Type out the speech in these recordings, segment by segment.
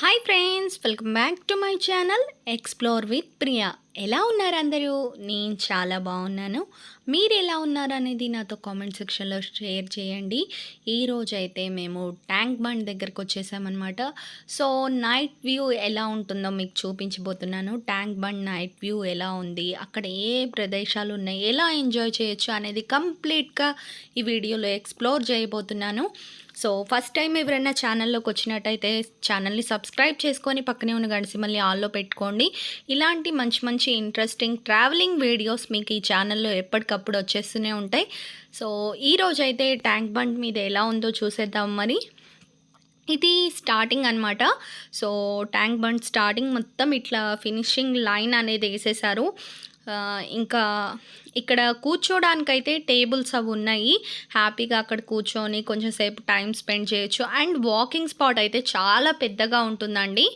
Hi friends, welcome back to my channel explore with Priya. ఎలా ఉన్నారు అందరూ? నేను చాలా బాగున్నాను. మీరు ఎలా ఉన్నారు అనేది నాతో కామెంట్ సెక్షన్లో షేర్ చేయండి. ఈరోజైతే మేము ట్యాంక్ బండ్ దగ్గరకు వచ్చేసామన్నమాట. సో నైట్ వ్యూ ఎలా ఉంటుందో మీకు చూపించబోతున్నాను. ట్యాంక్ బండ్ నైట్ వ్యూ ఎలా ఉంది, అక్కడ ఏ ప్రదేశాలు ఉన్నాయి, ఎలా ఎంజాయ్ చేయొచ్చు అనేది కంప్లీట్గా ఈ వీడియోలో ఎక్స్ప్లోర్ చేయబోతున్నాను. సో ఫస్ట్ టైం ఎవరైనా ఛానల్లోకి వచ్చినట్టయితే ఛానల్ని సబ్స్క్రైబ్ చేసుకొని పక్కనే ఉన్న గంట మళ్ళీ ఆల్లో పెట్టుకోండి. ఇలాంటి మంచి మంచి ఇంట్రెస్టింగ్ ట్రావెలింగ్ వీడియోస్ మీకు ఈ ఛానల్లో ఎప్పటికప్పుడు వచ్చేస్తూనే ఉంటాయి. సో ఈరోజైతే ట్యాంక్ బండ్ మీద ఎలా ఉందో చూసేద్దాం. మరి ఇది స్టార్టింగ్ అనమాట. సో ట్యాంక్ బండ్ స్టార్టింగ్ మొత్తం ఇట్లా ఫినిషింగ్ లైన్ అనేది వేసేసారు. ఇంకా ఇక్కడ కూర్చోడానికైతే టేబుల్స్ అవి ఉన్నాయి. హ్యాపీగా అక్కడ కూర్చొని కొంచెం సేపు టైం స్పెండ్ చేయొచ్చు. అండ్ వాకింగ్ స్పాట్ అయితే చాలా పెద్దగా ఉంటుందండి.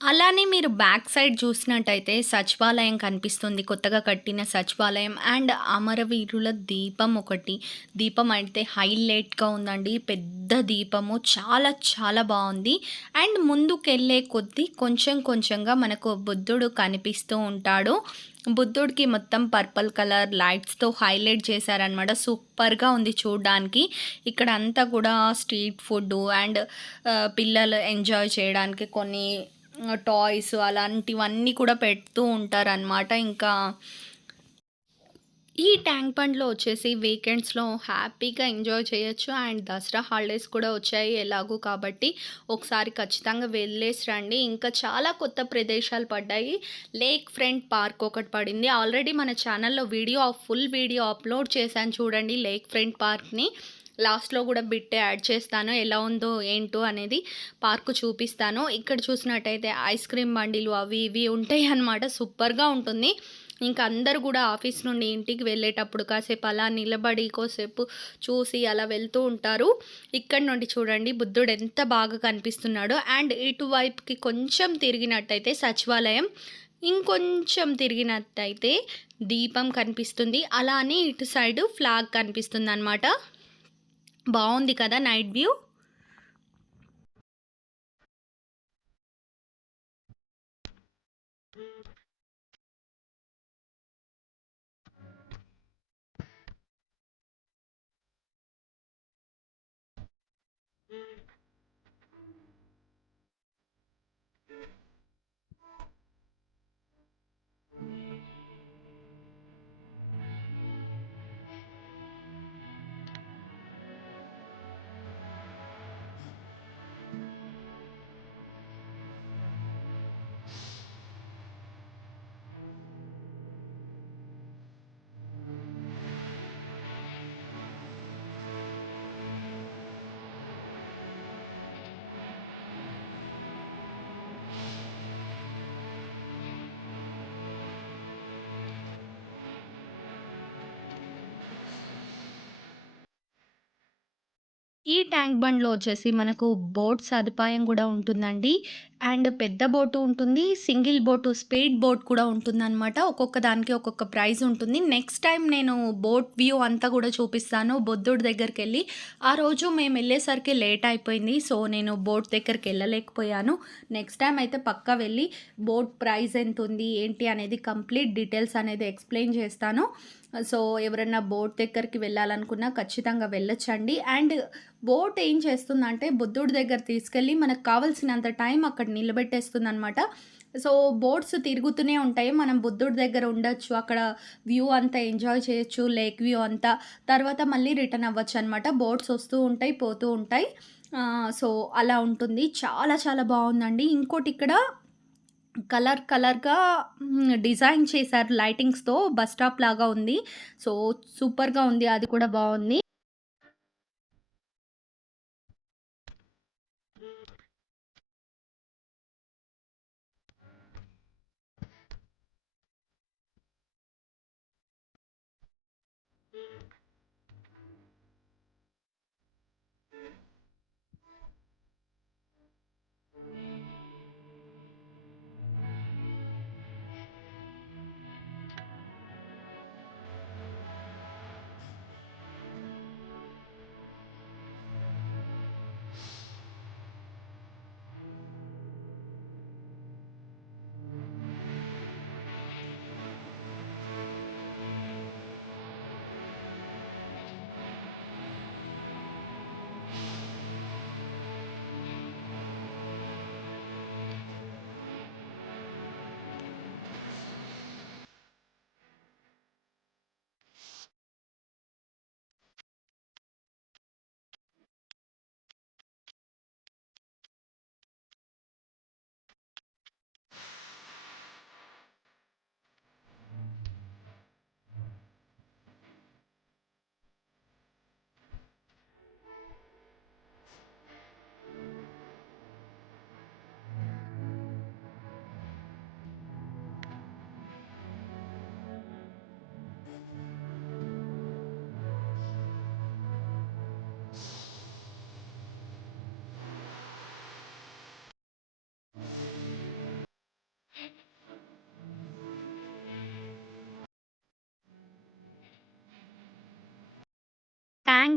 అలానే మీరు బ్యాక్ సైడ్ చూసినట్టయితే సచివాలయం కనిపిస్తుంది, కొత్తగా కట్టిన సచివాలయం. అండ్ అమరవీరుల దీపం ఒకటి, దీపం అయితే హైలైట్గా ఉందండి. పెద్ద దీపము, చాలా చాలా బాగుంది. అండ్ ముందుకెళ్ళే కొద్దీ కొంచెం కొంచెంగా మనకు బుద్ధుడు కనిపిస్తూ ఉంటాడు. బుద్ధుడికి మొత్తం పర్పుల్ కలర్ లైట్స్తో హైలైట్ చేశారనమాట. సూపర్గా ఉంది చూడడానికి. ఇక్కడ అంతా కూడా స్ట్రీట్ ఫుడ్ అండ్ పిల్లలు ఎంజాయ్ చేయడానికి కొన్ని టాయ్స్ అలాంటివన్నీ కూడా పెడుతూ ఉంటారనమాట. ఇంకా ఈ ట్యాంక్ బండ్లో వచ్చేసి వీకెండ్స్లో హ్యాపీగా ఎంజాయ్ చేయొచ్చు. అండ్ దసరా హాలిడేస్ కూడా వచ్చాయి ఎలాగూ, కాబట్టి ఒకసారి ఖచ్చితంగా వెళ్ళేసి రండి. ఇంకా చాలా కొత్త ప్రదేశాలు పడ్డాయి. లేక్ ఫ్రంట్ పార్క్ ఒకటి పడింది. ఆల్రెడీ మన ఛానల్లో ఫుల్ వీడియో అప్లోడ్ చేశాను చూడండి లేక్ ఫ్రంట్ పార్క్ని. లాస్ట్లో కూడా బిట్టే యాడ్ చేస్తాను, ఎలా ఉందో ఏంటో అనేది పార్కు చూపిస్తాను. ఇక్కడ చూసినట్టయితే ఐస్ క్రీమ్ బండిలు అవి ఇవి ఉంటాయి అన్నమాట. సూపర్గా ఉంటుంది. ఇంకా అందరు కూడా ఆఫీస్ నుండి ఇంటికి వెళ్ళేటప్పుడు కాసేపు అలా నిలబడి కోసేపు చూసి అలా వెళ్తూ ఉంటారు. ఇక్కడ నుండి చూడండి బుద్ధుడు ఎంత బాగా కనిపిస్తున్నాడో. అండ్ ఇటువైపుకి కొంచెం తిరిగినట్టయితే సచివాలయం, ఇంకొంచెం తిరిగినట్టయితే దీపం కనిపిస్తుంది. అలానే ఇటు సైడు ఫ్లాగ్ కనిపిస్తుంది అన్నమాట. బాగుంది కదా నైట్ వ్యూ. ఈ ట్యాంక్ బండ్‌లో వచ్చేసి మనకు బోట్ సదుపాయం గూడా ఉంటుందండి. అండ్ పెద్ద బోటు ఉంటుంది, సింగిల్ బోటు, స్పీడ్ బోట్ కూడా ఉంటుందనమాట. ఒక్కొక్క దానికి ఒక్కొక్క ప్రైజ్ ఉంటుంది. నెక్స్ట్ టైం నేను బోట్ వ్యూ అంతా కూడా చూపిస్తాను బుద్ధుడి దగ్గరికెళ్ళి. ఆ రోజు మేమెళ్ళేసరికి లేట్ అయిపోయింది. సో, నేను బోట్ దగ్గరికెళ్ళలేకపోయాను. నెక్స్ట్ టైం అయితే పక్కా వెళ్ళి బోట్ ప్రైజ్ ఎంతుంది, ఏంటి అనేది కంప్లీట్ డీటెయిల్స్ అనేది ఎక్స్‌ప్లెయిన్ చేస్తాను. సో, ఎవరైనా బోట్ దగ్గరికి వెళ్ళాలనుకున్నా ఖచ్చితంగా వెళ్ళొచ్చండి. అండ్ బోట్ ఏం చేస్తుందంటే బుద్ధుడి దగ్గర తీసుకెళ్ళి మనకు కావాల్సినంత టైం అక్కడ నిలబెట్టేస్తుందనమాట. సో బోట్స్ తిరుగుతూనే ఉంటాయి. మనం బుద్ధుడి దగ్గర ఉండొచ్చు. అక్కడ వ్యూ అంతా ఎంజాయ్ చేయొచ్చు. లేక్ వ్యూ అంతా. తర్వాత మళ్ళీ రిటర్న్ అవ్వచ్చనమాట. బోట్స్ వస్తూ ఉంటాయి, పోతూ ఉంటాయి. సో అలా ఉంటుంది. చాలా చాలా బావుందండి. ఇంకోటి ఇక్కడ కలర్‌గా డిజైన్ చేశారు లైటింగ్స్‌తో. బస్ స్టాప్ లాగా ఉంది. సో సూపర్‌గా ఉంది. అది కూడా బావుంది.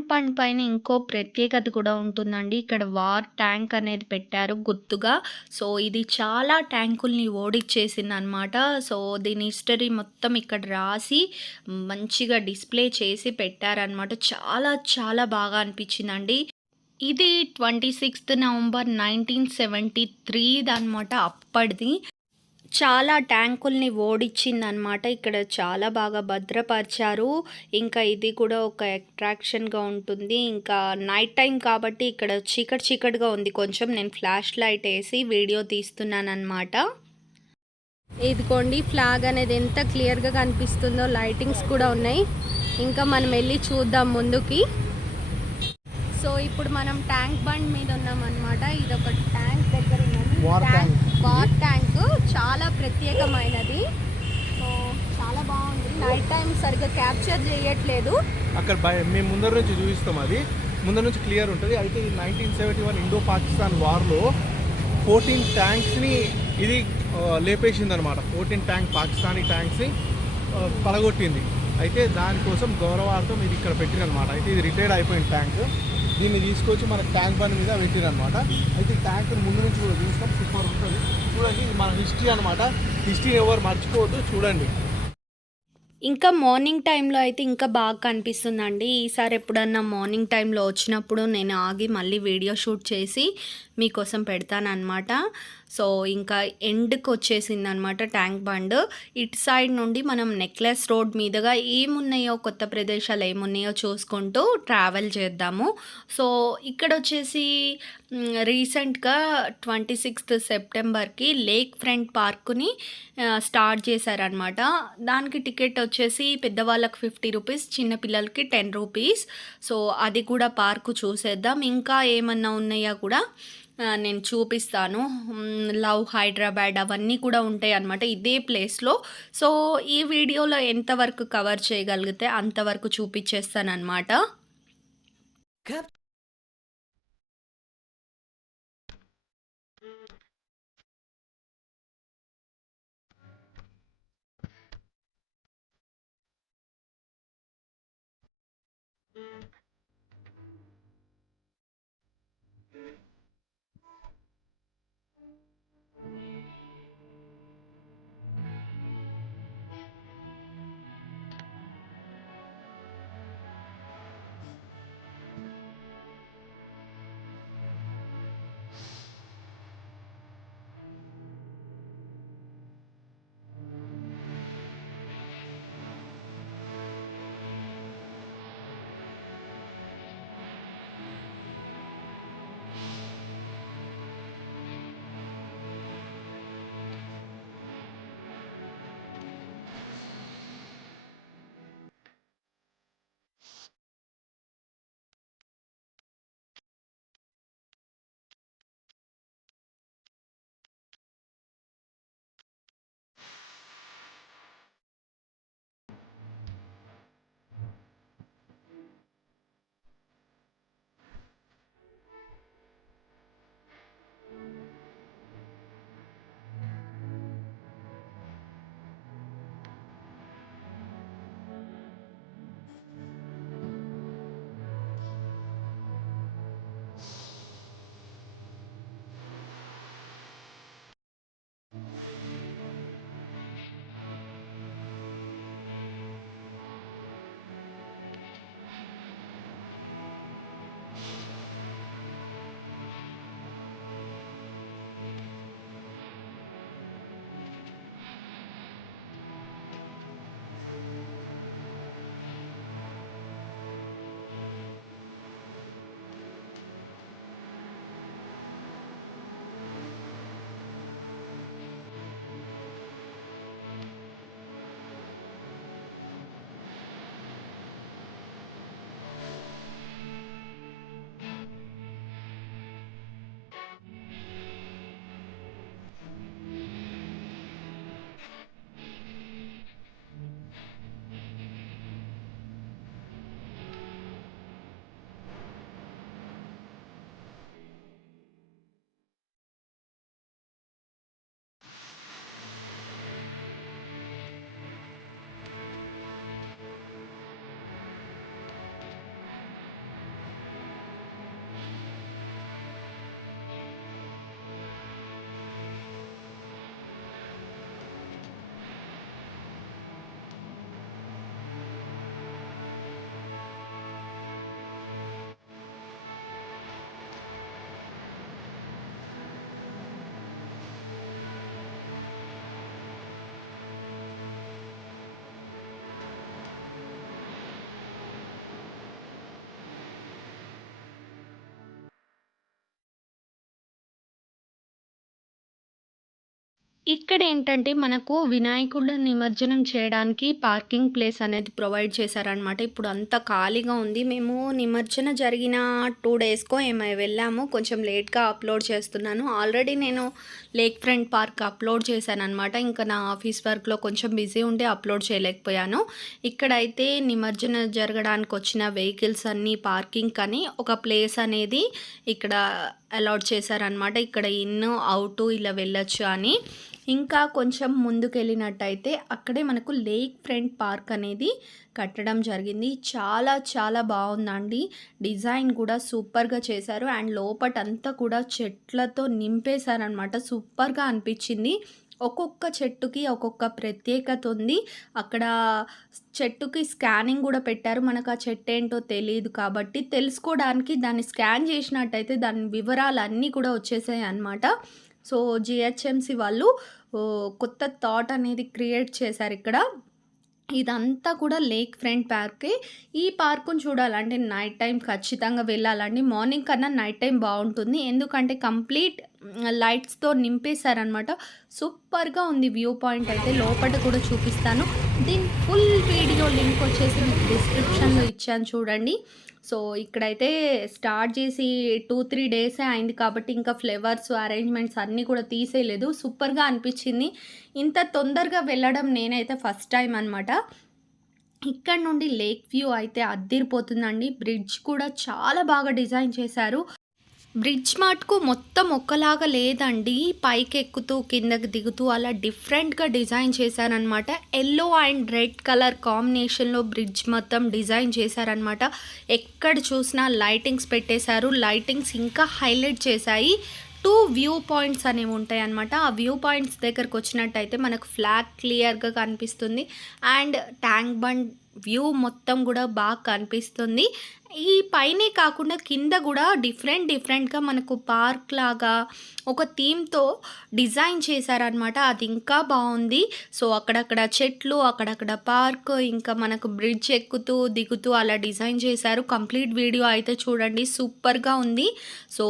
ట్యాంక్ బండ్ పైన ఇంకో ప్రత్యేకత కూడా ఉంటుందండి. ఇక్కడ వార్ ట్యాంక్ అనేది పెట్టారు గుర్తుగా. సో, ఇది చాలా ట్యాంకుల్ని ఓడిచ్చేసిందనమాట. సో, దీని హిస్టరీ మొత్తం ఇక్కడ రాసి మంచిగా డిస్‌ప్లే చేసి పెట్టారనమాట. చాలా చాలా బాగా అనిపించిందండి. ఇది 26 నవంబర్ 1973 దనమాట అప్పటిది. చాలా ట్యాంకుల్ని ఓడిచ్చిందనమాట. ఇక్కడ చాలా బాగా భద్రపరిచారు. ఇంకా ఇది కూడా ఒక అట్రాక్షన్‌గా ఉంటుంది. ఇంకా నైట్ టైమ్ కాబట్టి ఇక్కడ చీకటి చీకటిగా ఉంది కొంచెం. నేను ఫ్లాష్ లైట్ ఏసి వీడియో తీస్తున్నాననమాట. ఇదిగోండి ఫ్లాగ్ అనేది ఎంత క్లియర్‌గా కనిపిస్తుందో, లైటింగ్స్ కూడా ఉన్నాయి. ఇంకా మనం ఎళ్లి చూద్దాం ముందుకి. సో, ఇప్పుడు మనం ట్యాంక్ బండ్ మీద ఉన్నామన్నమాట. ఇదొక ట్యాంక్ దగ్గర ఉన్నాము. వార్ ట్యాంక్ చాలా ప్రత్యేకమైనది. సో, చాలా బాగుంది. నైట్ టైం సరిగ్గా క్యాప్చర్ చేయట్లేదు. అక్కడ మేము ముందర నుంచి చూపిస్తాం, అది ముందర నుంచి క్లియర్ ఉంటుంది. అయితే ఈ 1971 ఇండో పాకిస్తాన్ వార్లో 14 ట్యాంక్స్ని ఇది లేపేసింది అనమాట. 14 పాకిస్తానీ ట్యాంక్స్ని పడగొట్టింది. అయితే దానికోసం గౌరవార్థం ఇది ఇక్కడ పెట్టిరనమాట. అయితే ఇది రిటైర్డ్ అయిపోయిన ట్యాంక్. దీన్ని తీసుకొచ్చి మన ట్యాంక్ బండ్ మీద పెట్టిరనమాట. అయితే ఈ ట్యాంక్ ముందు నుంచి కూడా చూస్తాం, సూపర్ ఉంటుంది. చూడండి, ఇది మన హిస్టరీ అనమాట. హిస్టరీని ఎవరు మర్చిపోవద్దు, చూడండి. ఇంకా మార్నింగ్ టైంలో అయితే ఇంకా బాగా కనిపిస్తుందండి. ఈసారి ఎప్పుడన్నా మార్నింగ్ టైంలో వచ్చినప్పుడు నేను ఆగి మళ్ళీ వీడియో షూట్ చేసి మీకోసం పెడతానన్నమాట. సో, ఇంకా ఎండ్‌కి వచ్చేసిందనమాట ట్యాంక్ బండ్. ఇటు సైడ్ నుండి మనం నెక్లెస్ రోడ్ మీదుగా ఏమున్నాయో, కొత్త ప్రదేశాలు ఏమున్నాయో చూసుకుంటూ ట్రావెల్ చేద్దాము. సో, ఇక్కడొచ్చేసి రీసెంట్‌గా 26 సెప్టెంబర్‌కి లేక్ ఫ్రంట్ పార్కుని స్టార్ట్ చేశారనమాట. దానికి టికెట్ వచ్చేసి పెద్దవాళ్ళకి 50 రూపీస్, చిన్న పిల్లలకి 10 రూపీస్. సో, అది కూడా పార్కు చూసేద్దాం. ఇంకా ఏమన్నా ఉన్నాయా కూడా నేను చూపిస్తాను. లవ్ హైదరాబాద్ అవన్నీ కూడా ఉంటాయన్నమాట ఇదే ప్లేస్‌లో. సో, ఈ వీడియోలో ఎంతవరకు కవర్ చేయగలిగితే అంతవరకు చూపిచ్చేస్తానన్నమాట. ఇక్కడేంటంటే మనకు వినాయకుడిని నిమజ్జనం చేయడానికి పార్కింగ్ ప్లేస్ అనేది ప్రొవైడ్ చేశారనమాట. ఇప్పుడు అంతా ఖాళీగా ఉంది. మేము నిమజ్జన జరిగిన 2 డేస్‌కో ఏమో వెళ్ళాము. కొంచెం లేట్‌గా అప్‌లోడ్ చేస్తున్నాను. ఆల్రెడీ నేను లేక్ ఫ్రంట్ పార్క్ అప్‌లోడ్ చేశాననమాట. ఇంకా నా ఆఫీస్ వర్క్‌లో కొంచెం బిజీ ఉండి అప్‌లోడ్ చేయలేకపోయాను. ఇక్కడైతే నిమజ్జన జరగడానికొచ్చిన వెహికల్స్ అన్నీ పార్కింగ్‌కని ఒక ప్లేస్ అనేది ఇక్కడ అలాట్ చేశారనమాట. ఇక్కడ ఇన్, ఔటు ఇలా వెళ్ళొచ్చు అని. ఇంకా కొంచెం ముందుకెళ్ళినట్టయితే అక్కడే మనకు లేక్ ఫ్రంట్ పార్క్ అనేది కట్టడం జరిగింది. చాలా చాలా బావుందండి. డిజైన్ కూడా సూపర్‌గా చేశారు. అండ్ లోపటంతా కూడా చెట్లతో నింపేశారనమాట. సూపర్‌గా అనిపిచ్చింది. ఒక్కొక్క చెట్టుకి ఒక్కొక్క ప్రత్యేకత ఉంది. అక్కడ చెట్టుకి స్కానింగ్ గూడా పెట్టారు. మనకు ఆ చెట్టేంటో తెలీదు కాబట్టి తెలుసుకోడానికి దాన్ని స్కాన్ చేసినట్టయితే దాని వివరాలన్నీ కూడా వచ్చేసాయన్నమాట. సో, జీహెచ్ఎంసీ వాళ్ళు కొత్త థాట్ అనేది క్రియేట్ చేశారిక్కడ. ఇదంతా కూడా లేక్ ఫ్రంట్ పార్కే. ఈ పార్కుని చూడాలంటే నైట్ టైం ఖచ్చితంగా వెళ్ళాలండి. మార్నింగ్ కన్నా నైట్ టైం బావుంటుంది. ఎందుకంటే కంప్లీట్ లైట్స్‌తో నింపేశారనమాట. సూపర్‌గా ఉంది వ్యూ పాయింట్ అయితే. లోపట కూడా చూపిస్తాను. దీని ఫుల్ వీడియో లింక్ వచ్చేసి మీకు డిస్క్రిప్షన్‌లో ఇచ్చాను చూడండి. సో, ఇక్కడైతే స్టార్ట్ చేసి 2, 3 డేసే అయింది కాబట్టి ఇంకా ఫ్లేవర్స్, అరేంజ్‌మెంట్స్ అన్నీ కూడా తీసేయలేదు. సూపర్‌గా అనిపిచ్చింది. ఇంత తొందరగా వెళ్ళడం నేనైతే ఫస్ట్ టైమ్ అనమాట. ఇక్కడ నుండి లేక్ వ్యూ అయితే అద్దిరిపోతుందండి. బ్రిడ్జ్ కూడా చాలా బాగా డిజైన్ చేశారు. బ్రిడ్జ్ మటుకు మొత్తం ఒక్కలాగా లేదండి. పైకెక్కుతూ, కిందకి దిగుతూ అలా డిఫరెంట్‌గా డిజైన్ చేశారనమాట. యెల్లో అండ్ రెడ్ కలర్ కాంబినేషన్‌లో బ్రిడ్జ్ మొత్తం డిజైన్ చేశారనమాట. ఎక్కడ చూసినా లైటింగ్స్ పెట్టేశారు. లైటింగ్స్ ఇంకా హైలైట్ చేశాయి. 2 వ్యూ పాయింట్స్ అనేవి ఉంటాయన్నమాట. ఆ వ్యూ పాయింట్స్ దగ్గరకొచ్చినట్టయితే మనకు ఫ్లాగ్ క్లియర్‌గా కనిపిస్తుంది. అండ్ ట్యాంక్ బండ్ వ్యూ మొత్తం కూడా బాగా కనిపిస్తుంది. ఈ పైనే కాకుండా కింద కూడా డిఫరెంట్‌గా మనకు పార్క్ లాగా ఒక థీమ్‌తో డిజైన్ చేశారనమాట. అది ఇంకా బావుంది. సో, అక్కడక్కడ చెట్లు, అక్కడక్కడ పార్క్, ఇంకా మనకు బ్రిడ్జ్ ఎక్కుతూ, దిగుతూ అలా డిజైన్ చేశారు. కంప్లీట్ వీడియో అయితే చూడండి. సూపర్‌గా ఉంది. సో,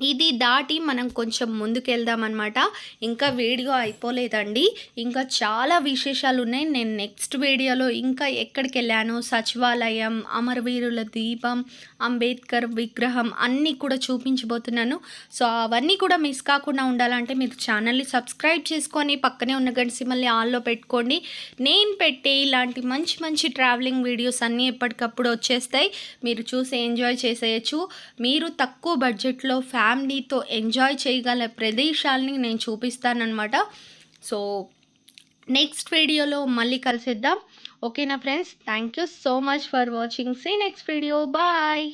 ఇది దాటి మనం కొంచెం ముందుకెళ్దామనమాట. ఇంకా వీడియో అయిపోలేదండి. ఇంకా చాలా విశేషాలున్నాయి. నేను నెక్స్ట్ వీడియోలో ఇంకా ఎక్కడికెళ్ళానో, సచివాలయం, అమరవీరుల దీపం, అంబేద్కర్ విగ్రహం అన్నీ కూడా చూపించబోతున్నాను. సో, అవన్నీ కూడా మిస్ కాకుండా ఉండాలంటే మీరు ఛానల్‌ని సబ్స్క్రైబ్ చేసుకొని పక్కనే ఉన్న గంట సింబల్‌ని ఆల్‌లో పెట్టుకోండి. నేను పెట్టే ఇలాంటి మంచి మంచి ట్రావెలింగ్ వీడియోస్ అన్నీ ఎప్పటికప్పుడు వచ్చేస్తాయి. మీరు చూసి ఎంజాయ్ చేసేయచ్చు. మీరు తక్కువ బడ్జెట్‌లో ఫ్యామిలీతో ఎంజాయ్ చేయగల ప్రదేశాలని నేను చూపిస్తానన్నమాట. సో, నెక్స్ట్ వీడియోలో మళ్ళీ కలిసేద్దాం. ఓకేనా friends? Thank you so much for watching. See next video. Bye.